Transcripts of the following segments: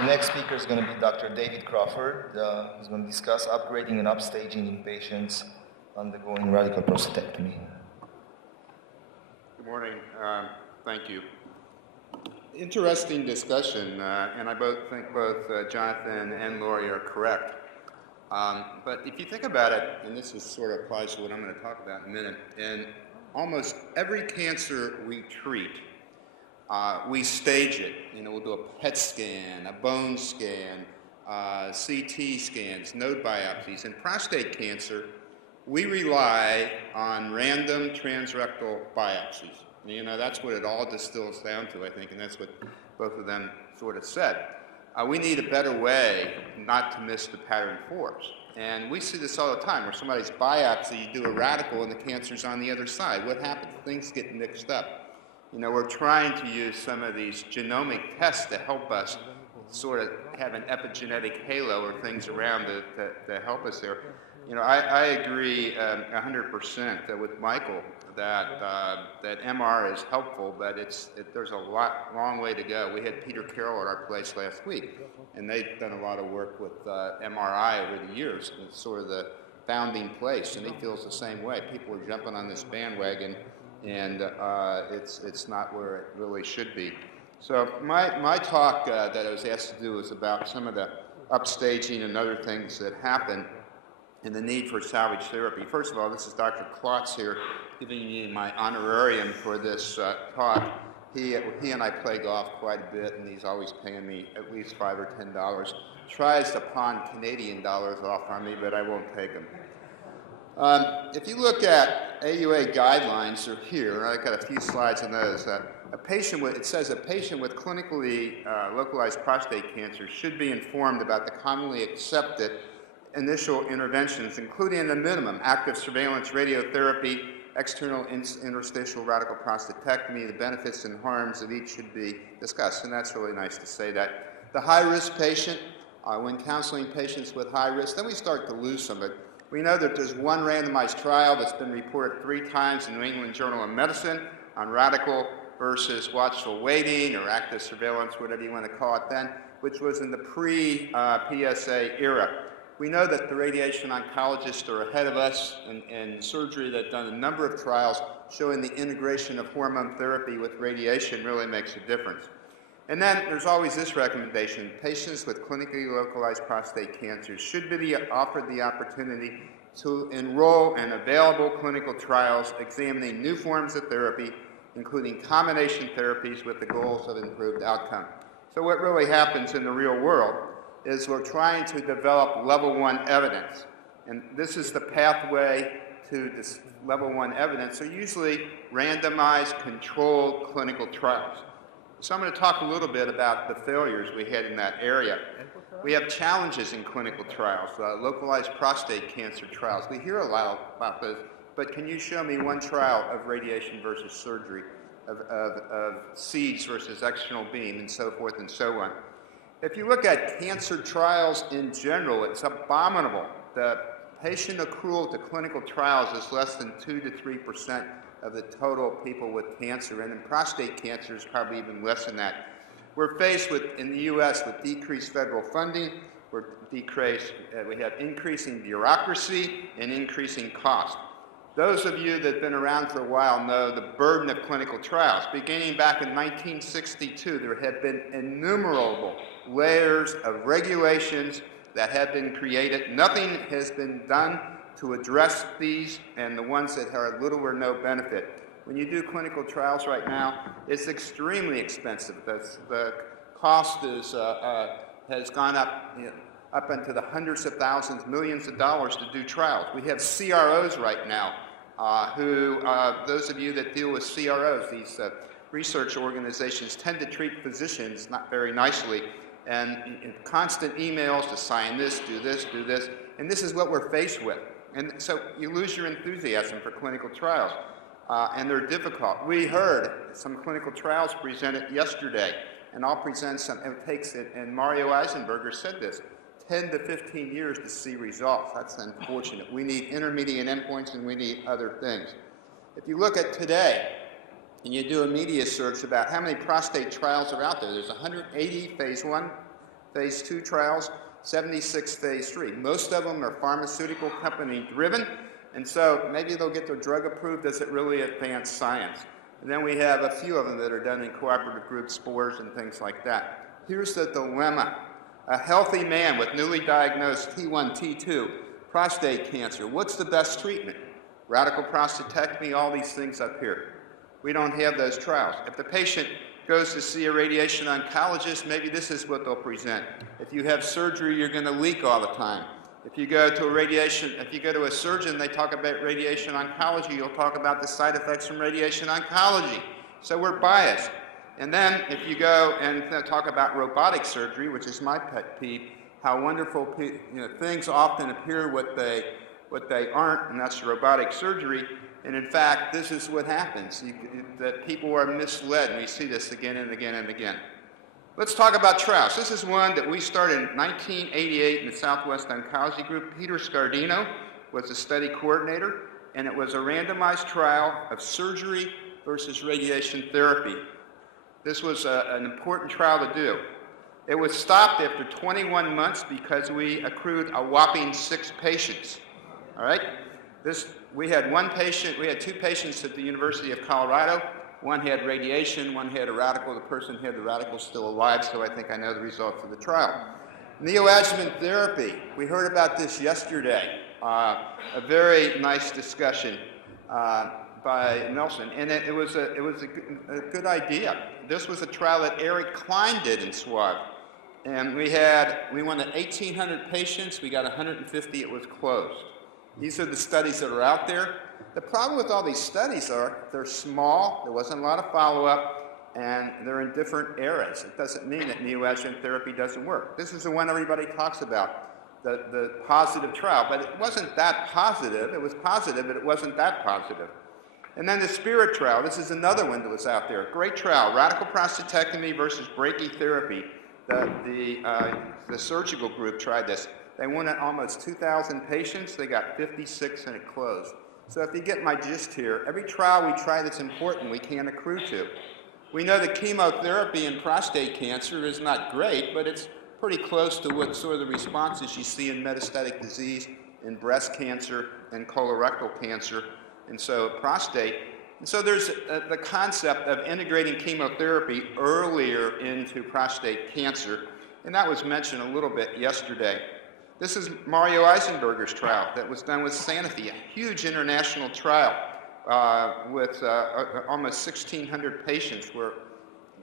The next speaker is going to be Dr. David Crawford. He's going to discuss upgrading and upstaging in patients undergoing radical prostatectomy. Good morning. Thank you. Interesting discussion, and I think both Jonathan and Lori are correct. But if you think about it, and this is sort of applies to what I'm going to talk about in a minute, in almost every cancer we treat, we stage it. You know, we'll do a PET scan, a bone scan, CT scans, node biopsies. In prostate cancer, we rely on random transrectal biopsies. You know, that's what it all distills down to, I think, and that's what both of them sort of said. We need a better way not to miss the pattern force. And we see this all the time, where somebody's biopsy, you do a radical and the cancer's on the other side. What happens? Things get mixed up. You know, we're trying to use some of these genomic tests to help us sort of have an epigenetic halo or things around to help us there. You know, I agree 100% with Michael that MR is helpful, but there's a long way to go. We had Peter Carroll at our place last week, and they've done a lot of work with MRI over the years. It's sort of the founding place, and he feels the same way. People are jumping on this bandwagon, and it's not where it really should be. So my talk that I was asked to do is about some of the upstaging and other things that happen and the need for salvage therapy. First of all, this is Dr. Klotz here, giving me my honorarium for this talk. He and I play golf quite a bit, and he's always paying me at least $5 or $10. Tries to pawn Canadian dollars off on me, but I won't take them. If you look at AUA guidelines, they're here. I've got a few slides on those. It says a patient with clinically localized prostate cancer should be informed about the commonly accepted initial interventions, including at a minimum active surveillance radiotherapy, external interstitial radical prostatectomy. The benefits and harms of each should be discussed, and that's really nice to say that. The high-risk patient, when counseling patients with high risk, then we start to lose some of it. We know that there's one randomized trial that's been reported 3 times in the New England Journal of Medicine on radical versus watchful waiting or active surveillance, whatever you want to call it then, which was in the pre-PSA era. We know that the radiation oncologists are ahead of us in surgery. They've done a number of trials showing the integration of hormone therapy with radiation really makes a difference. And then there's always this recommendation: patients with clinically localized prostate cancer should be offered the opportunity to enroll in available clinical trials examining new forms of therapy, including combination therapies with the goals of improved outcome. So what really happens in the real world is we're trying to develop level 1 evidence. And this is the pathway to this level 1 evidence. So usually randomized, controlled clinical trials. So I'm going to talk a little bit about the failures we had in that area. We have challenges in clinical trials, localized prostate cancer trials. We hear a lot about those, but can you show me one trial of radiation versus surgery, of seeds versus external beam, and so forth and so on? If you look at cancer trials in general, it's abominable. The patient accrual to clinical trials is less than 2 to 3% of the total people with cancer, and in prostate cancer is probably even less than that. We're faced with, in the U.S., with decreased federal funding. We have increasing bureaucracy and increasing cost. Those of you that have been around for a while know the burden of clinical trials. Beginning back in 1962, there have been innumerable layers of regulations that have been created. Nothing has been done to address these, and the ones that are little or no benefit. When you do clinical trials right now, it's extremely expensive. The cost has gone up, up into the hundreds of thousands, millions of dollars to do trials. We have CROs right now those of you that deal with CROs, these research organizations, tend to treat physicians not very nicely, and constant emails to sign this, do this, do this, and this is what we're faced with. And so you lose your enthusiasm for clinical trials, and they're difficult. We heard some clinical trials presented yesterday, and I'll present some. It takes it, and Mario Eisenberger said this, 10 to 15 years to see results. That's unfortunate. We need intermediate endpoints, and we need other things. If you look at today, and you do a media search about how many prostate trials are out there, there's 180 phase 1, phase 2 trials, 76 phase 3. Most of them are pharmaceutical company driven, and so maybe they'll get their drug approved. Does it really advance science? And then we have a few of them that are done in cooperative group spores and things like that. Here's the dilemma. A healthy man with newly diagnosed T1, T2, prostate cancer, what's the best treatment? Radical prostatectomy, all these things up here. We don't have those trials. If the patient goes to see a radiation oncologist, maybe this is what they'll present. If you have surgery, you're going to leak all the time. If you go to a surgeon, they talk about radiation oncology, you'll talk about the side effects from radiation oncology. So we're biased. And then if you go and talk about robotic surgery, which is my pet peeve, how wonderful things often appear what they aren't, and that's robotic surgery. And in fact, this is what happens, that people are misled, and we see this again and again and again. Let's talk about trials. This is one that we started in 1988 in the Southwest Oncology Group. Peter Scardino was the study coordinator, and it was a randomized trial of surgery versus radiation therapy. This was an important trial to do. It was stopped after 21 months because we accrued a whopping 6 patients. All right? We had two patients at the University of Colorado. One had radiation, one had a radical. The person who had the radical is still alive, so I think I know the results of the trial. Neoadjuvant therapy. We heard about this yesterday. A very nice discussion by Nelson, and it was a good idea. This was a trial that Eric Klein did in SWAG, and we wanted 1,800 patients. We got 150. It was closed. These are the studies that are out there. The problem with all these studies are they're small, there wasn't a lot of follow-up, and they're in different eras. It doesn't mean that neoadjuvant therapy doesn't work. This is the one everybody talks about, the positive trial, but it wasn't that positive. It was positive, but it wasn't that positive. And then the SPIRIT trial, this is another one that was out there. Great trial, radical prostatectomy versus brachytherapy. The surgical group tried this. They wanted almost 2,000 patients. They got 56 and it closed. So if you get my gist here, every trial we try that's important, we can't accrue to. We know that chemotherapy in prostate cancer is not great, but it's pretty close to what sort of the responses you see in metastatic disease, in breast cancer, and colorectal cancer, and so prostate. And so there's the concept of integrating chemotherapy earlier into prostate cancer, and that was mentioned a little bit yesterday. This is Mario Eisenberger's trial that was done with Sanofi, a huge international trial with almost 1,600 patients were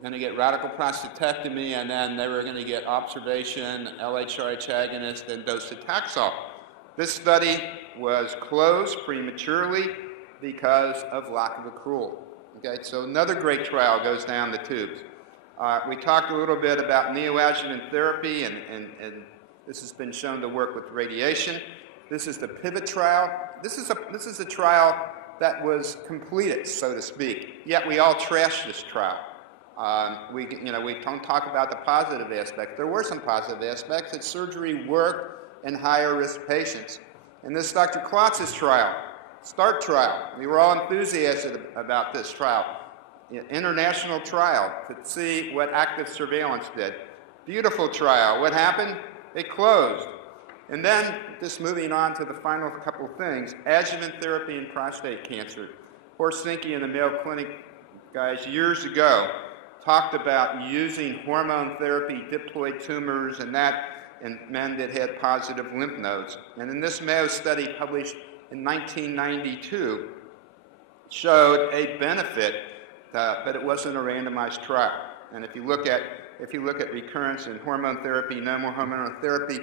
going to get radical prostatectomy, and then they were going to get observation, LHRH agonist, and docetaxel. This study was closed prematurely because of lack of accrual. Okay, so another great trial goes down the tubes. We talked a little bit about neoadjuvant therapy, and this has been shown to work with radiation. This is the PIVOT trial. This is a trial that was completed, so to speak. Yet we all trash this trial. We don't talk about the positive aspects. There were some positive aspects that surgery worked in higher risk patients. And this is Dr. Klotz's trial, START trial. We were all enthusiastic about this trial. International trial to see what active surveillance did. Beautiful trial. What happened? It closed. And then, just moving on to the final couple things, adjuvant therapy in prostate cancer. Horsinki and the Mayo Clinic guys years ago talked about using hormone therapy, diploid tumors, and that in men that had positive lymph nodes. And in this Mayo study published in 1992 showed a benefit, but it wasn't a randomized trial. And if you look at recurrence in hormone therapy, no more hormone therapy,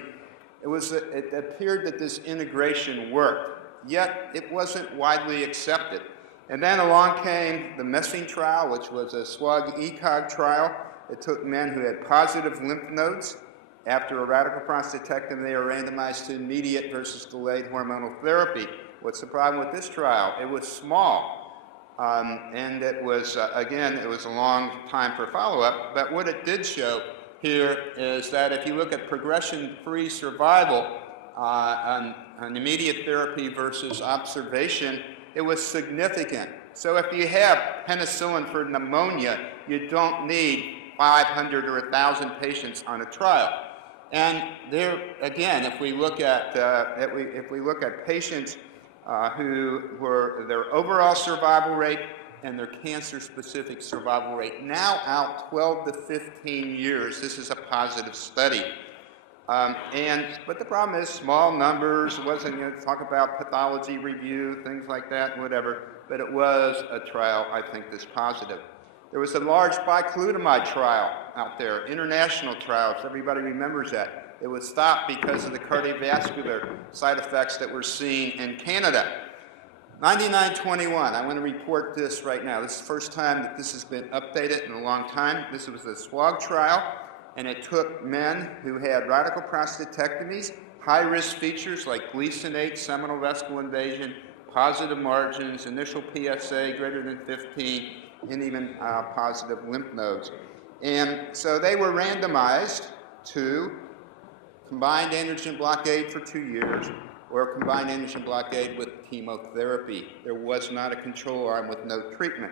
it appeared that this integration worked, yet it wasn't widely accepted. And then along came the Messing trial, which was a SWOG-ECOG trial. It took men who had positive lymph nodes. After a radical prostatectomy, they were randomized to immediate versus delayed hormonal therapy. What's the problem with this trial? It was small. And it was, again, it was a long time for follow-up, but what it did show here is that if you look at progression-free survival on immediate therapy versus observation, it was significant. So if you have penicillin for pneumonia, you don't need 500 or 1,000 patients on a trial. And there, again, if we look at patients who were their overall survival rate and their cancer-specific survival rate, now out 12 to 15 years, this is a positive study. But the problem is small numbers. It wasn't going to talk about pathology review, things like that, whatever, but it was a trial, I think, that's positive. There was a large bicalutamide trial out there, international trials, everybody remembers that. It was stopped because of the cardiovascular side effects that were seen in Canada. 9921, I want to report this right now. This is the first time that this has been updated in a long time. This was a SWOG trial, and it took men who had radical prostatectomies, high-risk features like Gleason 8, seminal vesicle invasion, positive margins, initial PSA greater than 15, and even positive lymph nodes. And so they were randomized to combined androgen blockade for 2 years, or combined androgen blockade with chemotherapy. There was not a control arm with no treatment.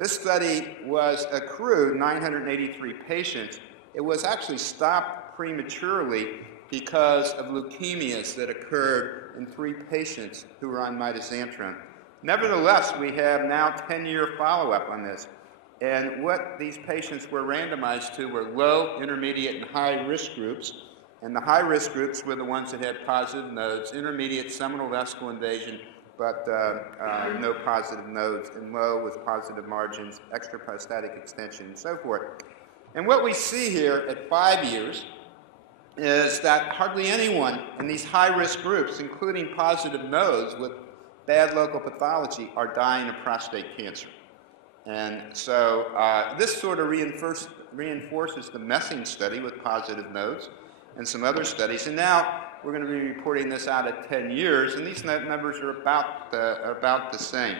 This study was accrued 983 patients. It was actually stopped prematurely because of leukemias that occurred in 3 patients who were on mitoxantrone. Nevertheless, we have now 10-year follow-up on this. And what these patients were randomized to were low, intermediate, and high-risk groups. And the high-risk groups were the ones that had positive nodes, intermediate seminal vesicle invasion, but no positive nodes, and low with positive margins, extraprostatic extension, and so forth. And what we see here at 5 years is that hardly anyone in these high-risk groups, including positive nodes with bad local pathology, are dying of prostate cancer. And so this sort of reinforces the Messing study with positive nodes and some other studies. And now we're going to be reporting this out at 10 years, and these numbers are about the same.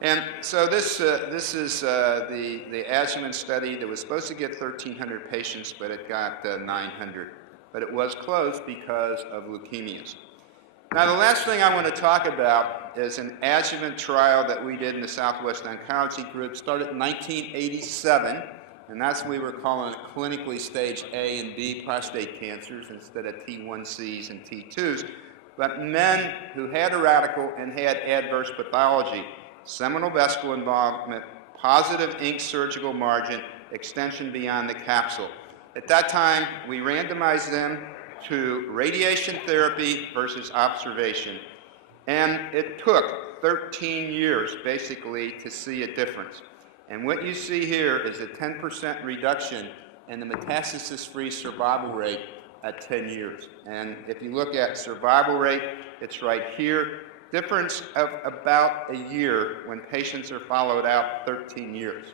And so this is the Adjuvant study that was supposed to get 1,300 patients, but it got 900. But it was closed because of leukemias. Now, the last thing I want to talk about is an adjuvant trial that we did in the Southwest Oncology Group, started in 1987, and that's what we were calling it clinically stage A and B prostate cancers instead of T1Cs and T2s, but men who had a radical and had adverse pathology, seminal vesicle involvement, positive ink surgical margin, extension beyond the capsule. At that time, we randomized them to radiation therapy versus observation. And it took 13 years, basically, to see a difference. And what you see here is a 10% reduction in the metastasis-free survival rate at 10 years. And if you look at survival rate, it's right here. Difference of about a year when patients are followed out 13 years.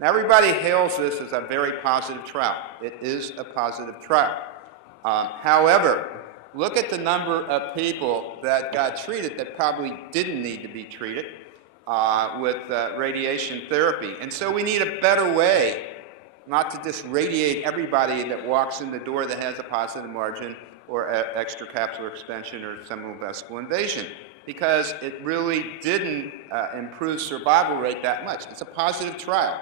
Now, everybody hails this as a very positive trial. It is a positive trial. However, look at the number of people that got treated that probably didn't need to be treated with radiation therapy. And so we need a better way not to just radiate everybody that walks in the door that has a positive margin or extracapsular extension or seminal vesicle invasion, because it really didn't improve survival rate that much. It's a positive trial.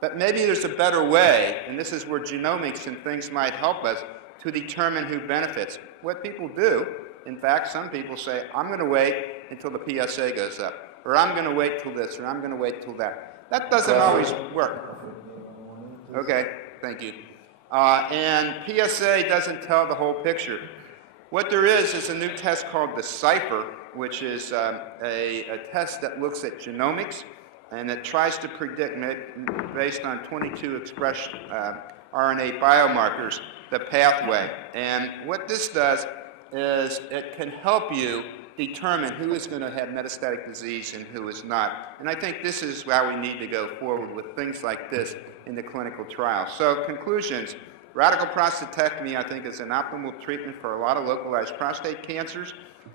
But maybe there's a better way, and this is where genomics and things might help us, to determine who benefits. What people do, in fact, some people say, I'm going to wait until the PSA goes up, or I'm going to wait till this, or I'm going to wait till that. That doesn't always work. Okay, thank you. And PSA doesn't tell the whole picture. What there is a new test called Decipher, which is a test that looks at genomics, and it tries to predict, based on 22 expressed RNA biomarkers, the pathway. And what this does is it can help you determine who is going to have metastatic disease and who is not. And I think this is how we need to go forward with things like this in the clinical trial. So conclusions, radical prostatectomy I think is an optimal treatment for a lot of localized prostate cancers.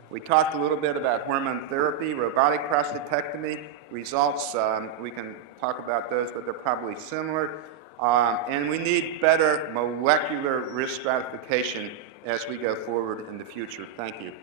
We talked a little bit about hormone therapy, robotic prostatectomy results. We can talk about those, but they're probably similar. And we need better molecular risk stratification as we go forward in the future. Thank you.